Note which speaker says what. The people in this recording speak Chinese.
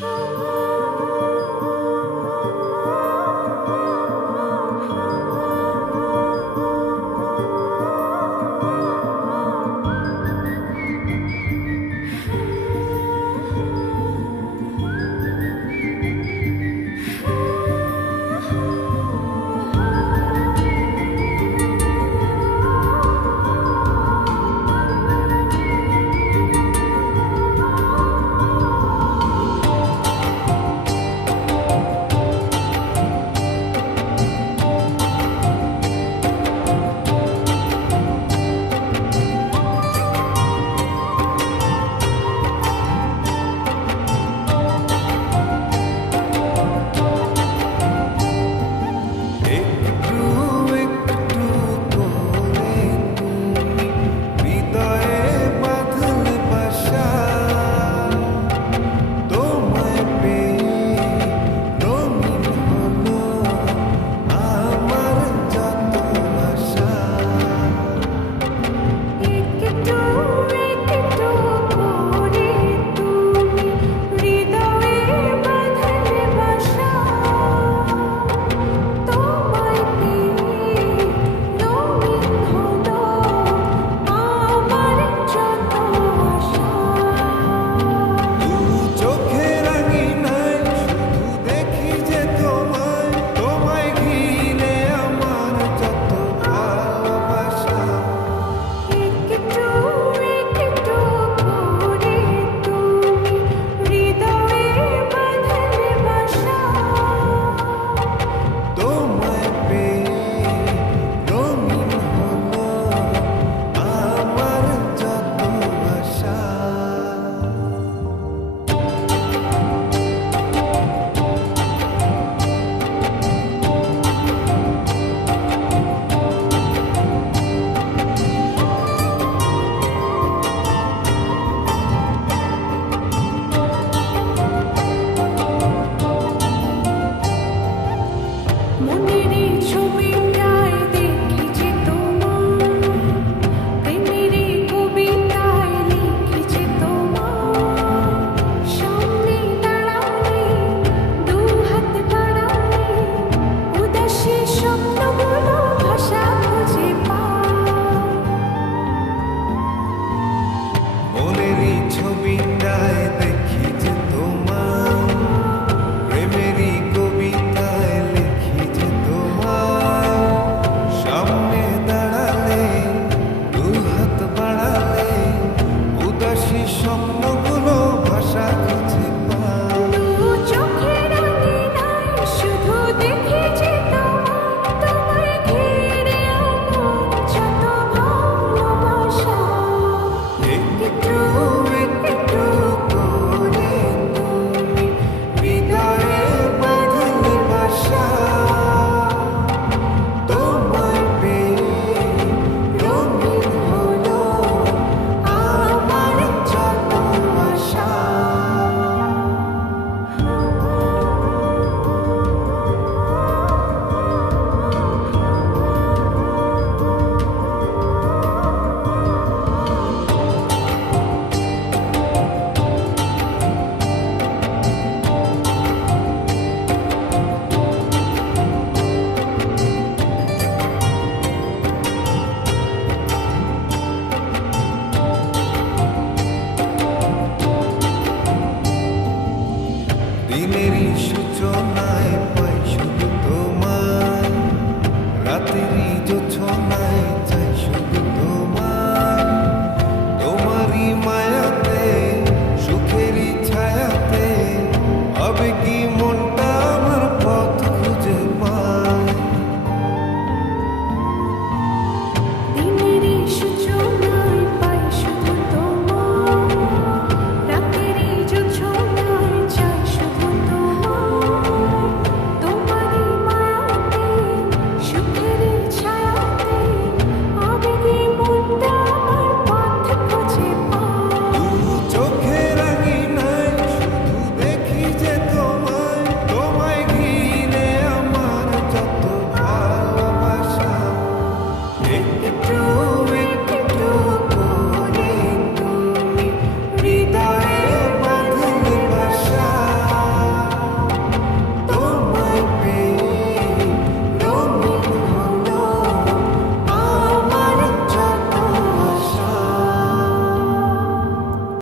Speaker 1: 好。